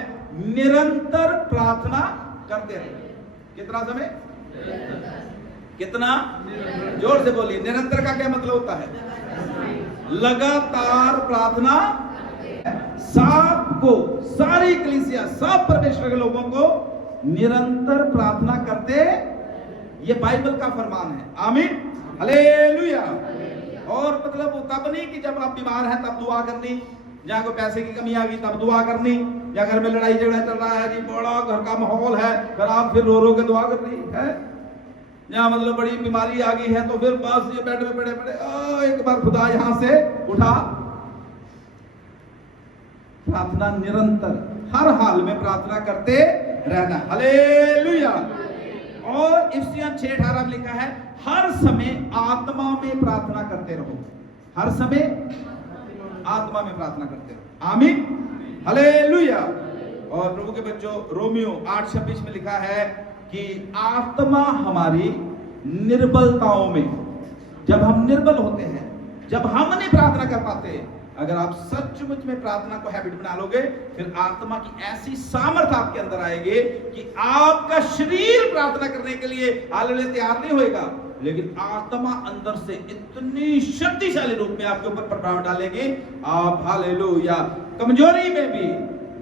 निरंतर प्रार्थना करते रहे। कितना समय? कितना? जोर से बोलिए। निरंतर का क्या मतलब होता है? लगातार प्रार्थना। सबको, सारी कलीसिया, सब परमेश्वर के लोगों को निरंतर प्रार्थना करते, ये बाइबल का फरमान है। आमीन। हालेलुया। और मतलब तब नहीं कि जब आप बीमार हैं तब दुआ करनी, जहां कोई पैसे की कमी आ गई तब दुआ करनी, या घर में लड़ाई झगड़ा चल रहा है, जी बड़ा घर का माहौल है, फिर आप फिर रो रो के दुआ करनी है, जहां मतलब बड़ी बीमारी आ गई है तो फिर बस ये बेड में पड़े पड़े एक बार खुदा यहां से उठा। प्रार्थना निरंतर, हर हाल में प्रार्थना करते रहना। हालेलुया। और इफिसियन 6:18 में लिखा है, हर समय आत्मा में प्रार्थना करते रहो। हर समय आत्मा में प्रार्थना करते रहो। आमीन। हालेलुया। और प्रभु के बच्चों, रोमियो 8:26 में लिखा है कि आत्मा हमारी निर्बलताओं में, जब हम निर्बल होते हैं, जब हम नहीं प्रार्थना कर पाते, अगर आप सचमुच में प्रार्थना को हैबिट बना लोगे, फिर आत्मा की ऐसी सामर्थ आपके अंदर आएगी कि आपका शरीर प्रार्थना करने के लिए हालेलुया तैयार नहीं होएगा, लेकिन आत्मा अंदर से इतनी शक्तिशाली रूप में आपके ऊपर प्रभाव डालेगी, आप हालेलुया कमजोरी में भी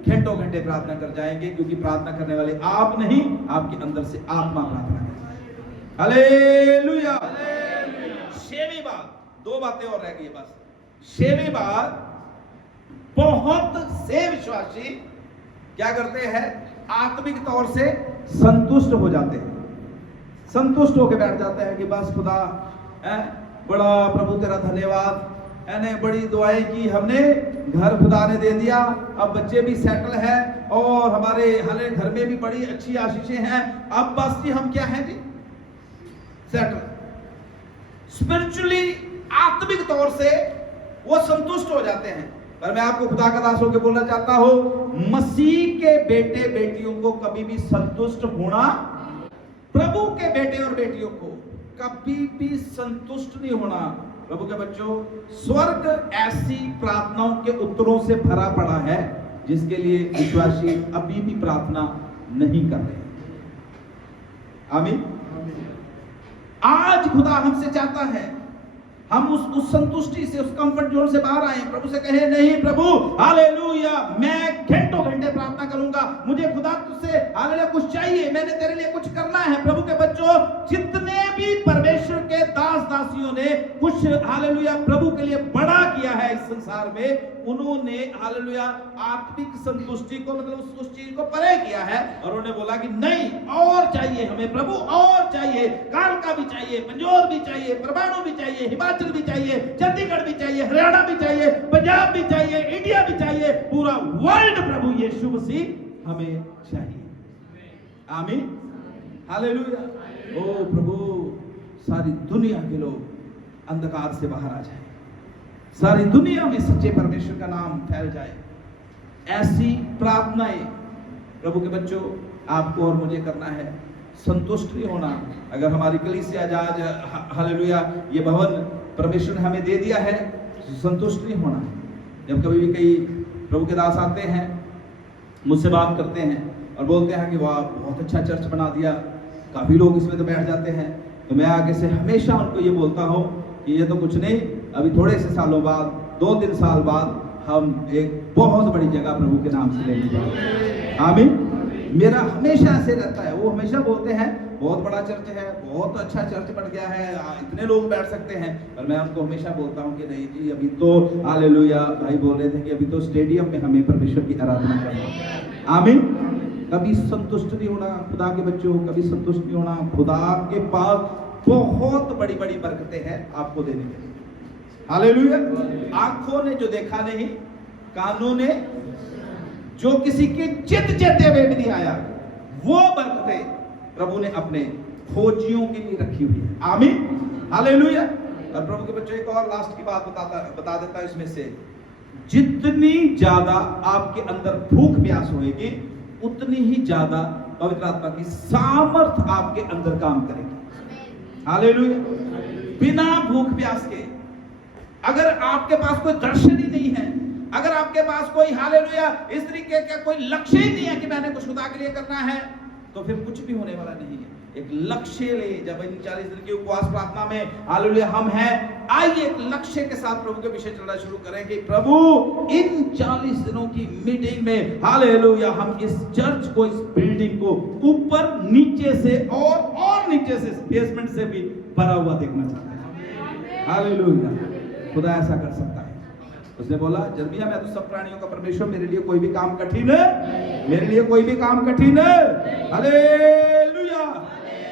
घंटों घंटे प्रार्थना कर जाएंगे, क्योंकि प्रार्थना करने वाले आप नहीं, आपके अंदर से आत्मा प्रार्थना करता है। हालेलुया। छठवीं बात, दो बातें और रह गई बस। छठवीं बात, बहुत से विश्वासी क्या करते हैं, आत्मिक तौर से संतुष्ट हो जाते हैं, संतुष्ट होकर बैठ जाते हैं कि बस खुदा बड़ा प्रभु तेरा धन्यवाद, बड़ी दुआएं की हमने, घर खुदा ने दे दिया, अब बच्चे भी सेटल है और हमारे घर में भी बड़ी अच्छी आशीषें हैं, अब बस जी हम क्या है जी, सेटल। स्पिरिचुअली आत्मिक तौर से वो संतुष्ट हो जाते हैं। पर मैं आपको खुदा का दास होकर बोलना चाहता हूं, मसीह के बेटे बेटियों को कभी भी संतुष्ट होना, प्रभु के बेटे और बेटियों को कभी भी संतुष्ट नहीं होना। प्रभु के बच्चों, स्वर्ग ऐसी प्रार्थनाओं के उत्तरों से भरा पड़ा है जिसके लिए विश्वासी अभी भी प्रार्थना नहीं कर रहे। आमीन। आज खुदा हमसे चाहता है हम उस संतुष्टि से, उस कंफर्ट जोन से बाहर आए, प्रभु से कहे नहीं प्रभु हालेलुया, मैं घंटों घंटे प्रार्थना करूंगा, मुझे खुदा तुझसे हालेलुया कुछ चाहिए, मैंने तेरे लिए कुछ करना है। प्रभु के बच्चों, जितने भी परमेश्वर के दास दासियों ने कुछ हालेलुया प्रभु के लिए बड़ा किया है इस संसार में, उन्होंने हालेलुया आत्मिक संतुष्टि को, मतलब उस चीज को परे किया है और उन्होंने बोला कि नहीं और चाहिए हमें प्रभु, और चाहिए, कालका भी चाहिए, मंजोर भी चाहिए, परमाणु भी चाहिए, हिमाचल भी चाहिए, चंडीगढ़ भी चाहिए, हरियाणा भी चाहिए, पंजाब भी चाहिए, इंडिया भी चाहिए, पूरा वर्ल्ड प्रभु यीशु मसीह हमें चाहिए। आमीन। हालेलुया। ओ प्रभु, सारी दुनिया के लोग अंधकार से बाहर आ जाए, सारी दुनिया में सच्चे परमेश्वर का नाम फैल जाए, ऐसी प्रार्थनाएं प्रभु के बच्चों आपको और मुझे करना है। संतुष्ट नहीं होना। अगर हमारी कलीसिया आज हालेलुया ये भवन परमेश्वर ने हमें दे दिया है, संतुष्ट नहीं होना। जब कभी भी कई प्रभु के दास आते हैं, मुझसे बात करते हैं और बोलते हैं कि वाह बहुत अच्छा चर्च बना दिया, काफी लोग इसमें तो बैठ जाते हैं, तो मैं आगे से हमेशा उनको ये बोलता हूँ कि ये तो कुछ नहीं, अभी थोड़े से सालों बाद, 2-3 साल बाद हम एक बहुत बड़ी जगह प्रभु के नाम से लेने जाएंगे। आमीन। मेरा हमेशा ऐसे रहता है। वो हमेशा बोलते हैं बहुत बड़ा चर्च है, बहुत अच्छा चर्च बन गया है, इतने लोग बैठ सकते हैं, पर मैं उनको हमेशा बोलता हूँ कि नहीं जी, अभी तो हालेलुया भाई बोल रहे थे कि अभी तो स्टेडियम में हमें परमेश्वर की आराधना करना है। आमीन। कभी संतुष्ट नहीं होना खुदा के बच्चों, कभी संतुष्ट नहीं होना। खुदा के पास बहुत बड़ी बड़ी बरकतें हैं आपको देने के लिए। हालेलुया। आंखों ने जो देखा नहीं, कानों ने जो किसी के चित चेते हुए भी नहीं आया, वो बरकतें प्रभु ने अपने खोजियों के लिए रखी हुई है। आमीन। हालेलुया। और प्रभु के बच्चों, एक और लास्ट की बात बता देता है इसमें से, जितनी ज्यादा आपके अंदर भूख प्यास होगी, उतनी ही ज्यादा पवित्र आत्मा की सामर्थ आपके अंदर काम करेगी। हालेलुया। बिना भूख प्यास के, अगर आपके पास कोई दर्शन ही नहीं है, अगर आपके पास कोई हालेलुया इस तरीके का कोई लक्ष्य ही नहीं है कि मैंने कुछ खुदा के लिए करना है, तो फिर कुछ भी होने वाला नहीं है। एक लक्ष्य ले। जब इन 40 दिन की उपवास प्रार्थना में हालेलुया हम हैं, आइए एक लक्ष्य के साथ प्रभु के विषय चलना शुरू करें कि प्रभु इन 40 दिनों की मीटिंग में हालेलुया हम इस चर्च को, इस बिल्डिंग को ऊपर नीचे से और नीचे से, बेसमेंट से भी भरा हुआ देखना चाहते हैं। हालेलुया। खुदा ऐसा कर सकता है। उसने बोला, जर्मिया मैं तो सब प्राणियों का परमेश्वर, मेरे लिए कोई भी काम कठिन है, मेरे लिए कोई भी काम कठिन है। हालेलुया।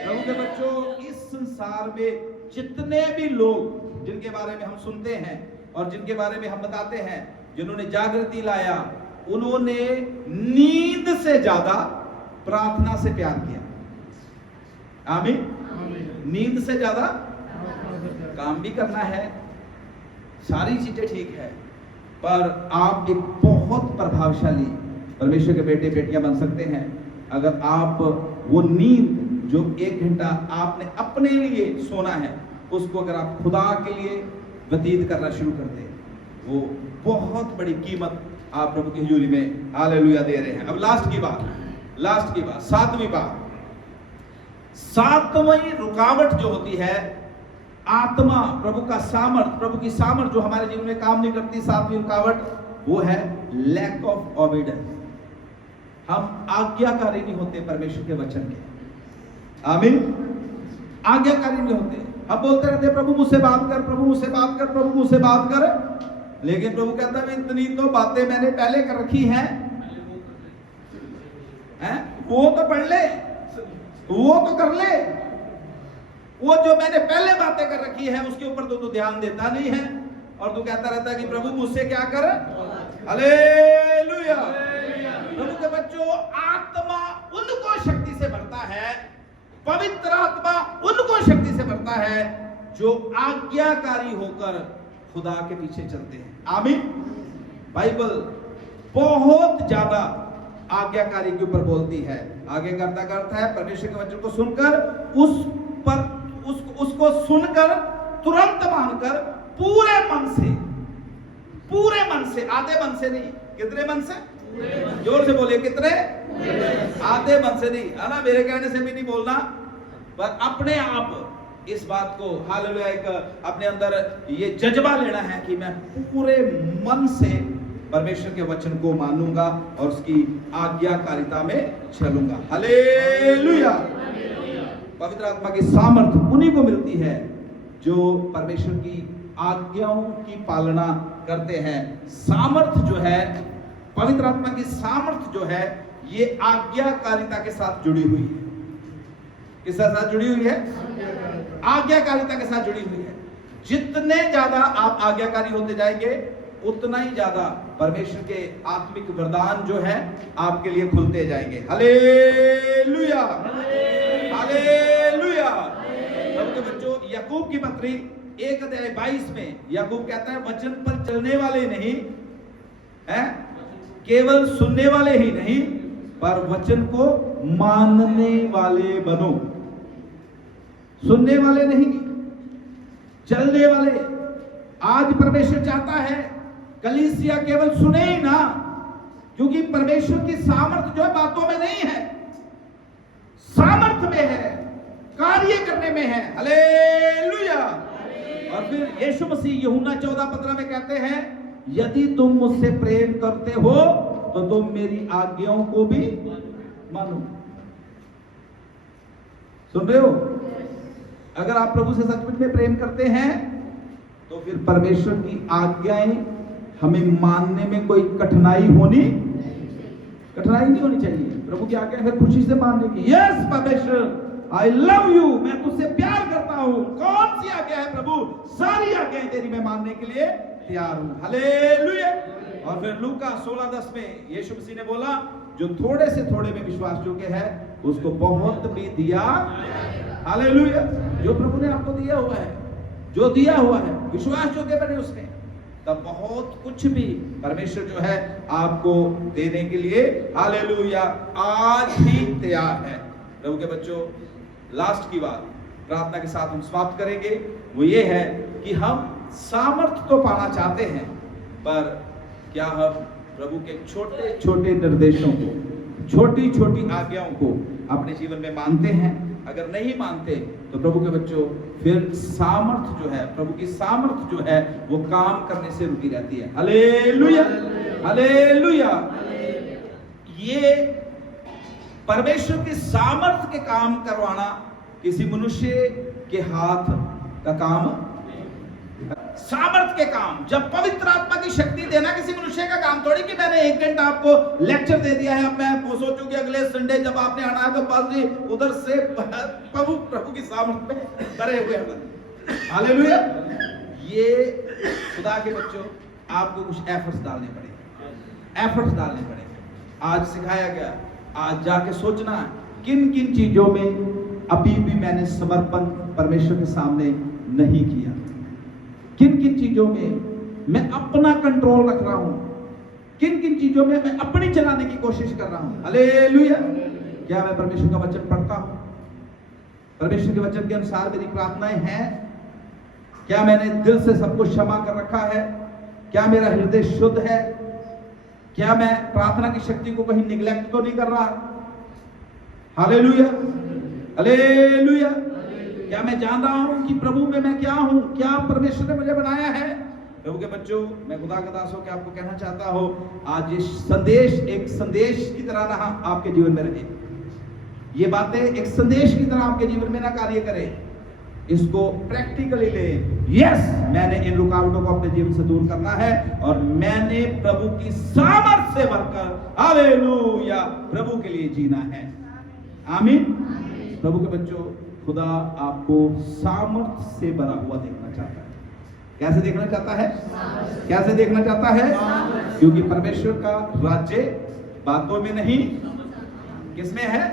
प्रभु के बच्चों, इस संसार में जितने भी लोग जिनके बारे में हम सुनते हैं और जिनके बारे में हम बताते हैं, जिन्होंने जागृति लाया, उन्होंने नींद से ज्यादा प्रार्थना से प्यार किया। आमीन। नींद से ज्यादा काम भी करना है, सारी चीजें ठीक है, पर आप एक बहुत प्रभावशाली परमेश्वर के बेटे बेटियां बन सकते हैं अगर आप वो नींद जो 1 घंटा आपने अपने लिए सोना है, उसको अगर आप खुदा के लिए व्यतीत करना शुरू कर दें, वो बहुत बड़ी कीमत आप प्रभु की हजूरी में हालेलुया दे रहे हैं। अब लास्ट की बात, 7वीं बात, 7वीं रुकावट जो होती है, आत्मा, प्रभु का सामर्थ, प्रभु की सामर्थ जो हमारे जीवन में काम नहीं करती, 7वीं रुकावट वो है लैक ऑफ ओबीडियंस। हम आज्ञाकारी नहीं होते परमेश्वर के वचन के। आमीन। आज्ञाकारी नहीं होते। हम बोलते रहते प्रभु मुझसे बात कर, प्रभु मुझसे बात कर, प्रभु मुझसे बात कर, लेकिन प्रभु कहता है इतनी तो बातें मैंने पहले कर रखी हैं, वो तो पढ़ ले, वो तो कर ले, वो जो मैंने पहले बातें कर रखी है उसके ऊपर तो ध्यान देता नहीं है, और तू कहता रहता है कि प्रभु मुझसे क्या कर। हालेलुया। प्रभु के बच्चों, आत्मा उनको शक्ति से भरता है, पवित्र आत्मा उनको शक्ति से भरता है जो आज्ञाकारी होकर खुदा के पीछे चलते हैं। आमीन। बाइबल बहुत ज्यादा आज्ञाकारी के ऊपर बोलती है। आज्ञाकारिता का अर्थ है परमेश्वर के वचन को सुनकर उसको सुनकर तुरंत मानकर पूरे मन से, आधे मन से नहीं, कितने मन से? जोर से बोलिए, कितने? आधे मन से नहीं, है ना, मेरे कहने से भी नहीं बोलना, पर अपने आप इस बात को हालेलुया एक अपने अंदर ये जज्बा लेना है कि मैं पूरे मन से परमेश्वर के वचन को मानूंगा और उसकी आज्ञाकारिता में चलूंगा। हालेलुया। पवित्र आत्मा की सामर्थ उन्हीं को मिलती है जो परमेश्वर की आज्ञाओं की पालना करते हैं। सामर्थ जो है, पवित्र आत्मा की सामर्थ जो है, ये आज्ञाकारिता के साथ जुड़ी हुई है। किसके साथ जुड़ी हुई है? आज्ञाकारिता के साथ जुड़ी हुई है। जितने ज्यादा आप आज्ञाकारी होते जाएंगे उतना ही ज्यादा परमेश्वर के आत्मिक वरदान जो है आपके लिए खुलते जाएंगे। Hallelujah, hallelujah. प्रभु के बच्चों, याकूब की पत्री 1:22 में याकूब कहता है वचन पर चलने वाले नहीं है, केवल सुनने वाले ही नहीं, पर वचन को मानने वाले बनो। सुनने वाले नहीं, चलने वाले। आज परमेश्वर चाहता है कलीसिया केवल सुने ही ना, क्योंकि परमेश्वर की सामर्थ जो है बातों में नहीं है, सामर्थ में है, कार्य करने में है। हालेलुया। और फिर यीशु मसीह यूहन्ना 14:15 में कहते हैं यदि तुम मुझसे प्रेम करते हो तो तुम मेरी आज्ञाओं को भी मानो। सुन रहे हो? अगर आप प्रभु से सचमुच में प्रेम करते हैं तो फिर परमेश्वर की आज्ञाएं हमें मानने में कोई कठिनाई नहीं होनी चाहिए। प्रभु की आज्ञा फिर खुशी से मानने की। यस परमेश्वर, आई लव यू, मैं तुझसे प्यार करता हूं। कौन सी आज्ञा है प्रभु? सारी आज्ञाएं तेरी मैं मानने के लिए तैयार हूं। हालेलुया। और फिर लूका 16:10 में यीशु मसीह ने बोला जो थोड़े से थोड़े में विश्वास योग्य है उसको बहुत भी दिया। हालेलुया। जो प्रभु ने आपको दिया हुआ है, जो दिया हुआ है, विश्वास योग्य बने उसने, तब बहुत कुछ भी परमेश्वर जो है आपको देने के लिए हालेलुया आज ही तैयार है। प्रभु के बच्चों, लास्ट की बात प्रार्थना के साथ हम समाप्त करेंगे, वो ये है कि हम सामर्थ तो पाना चाहते हैं, पर क्या हम प्रभु के छोटे छोटे निर्देशों को, छोटी छोटी आज्ञाओं को अपने जीवन में मानते हैं? अगर नहीं मानते तो प्रभु के बच्चों फिर सामर्थ जो है, प्रभु की सामर्थ जो है वो काम करने से रुकी रहती है। Hallelujah, hallelujah. ये परमेश्वर की सामर्थ के काम करवाना किसी मनुष्य के हाथ का काम, सामर्थ के काम, जब पवित्र आत्मा की शक्ति देना किसी मनुष्य का काम थोड़ी कि मैंने 1 घंटा आपको लेक्चर दे दिया है, अब मैं सोचूं कि अगले संडे जब आपने आना है तो पास जी उधर से प्रभु की सामर्थ में करे हुए हैं। हालेलुया। ये खुदा के बच्चों आपको कुछ एफर्ट्स डालने पड़ेंगे। आज सिखाया गया, आज जाके सोचना किन किन चीजों में अभी भी मैंने समर्पण परमेश्वर के सामने नहीं किया, किन किन चीजों में मैं अपना कंट्रोल रख रहा हूं, किन किन चीजों में मैं अपनी चलाने की कोशिश कर रहा हूं। हालेलुया। क्या मैं परमेश्वर का वचन पढ़ता हूं? परमेश्वर के वचन के अनुसार मेरी प्रार्थनाएं हैं? क्या मैंने दिल से सबको क्षमा कर रखा है? क्या मेरा हृदय शुद्ध है? क्या मैं प्रार्थना की शक्ति को कहीं निगलेक्ट तो नहीं कर रहा? Hallelujah, hallelujah. क्या मैं जान रहा हूं कि प्रभु में मैं क्या हूं, क्या परमेश्वर ने मुझे बनाया है? प्रभु के बच्चों, मैं खुदा के दास होकर आपको कहना चाहता हूं, आज ये संदेश एक संदेश की तरह ना आपके जीवन में रहे, ये बातें एक संदेश की तरह आपके जीवन में ना कार्य करें, इसको प्रैक्टिकली ले। यस, मैंने इन रुकावटों को अपने जीवन से दूर करना है और मैंने प्रभु की सामर्थ से भरकर, हालेलुया, प्रभु के लिए जीना है। आमीन। प्रभु के बच्चों, खुदा आपको सामर्थ से भरा हुआ देखना चाहता है। कैसे देखना चाहता है? कैसे देखना चाहता है? क्योंकि परमेश्वर का राज्य बातों में नहीं, किसमें है?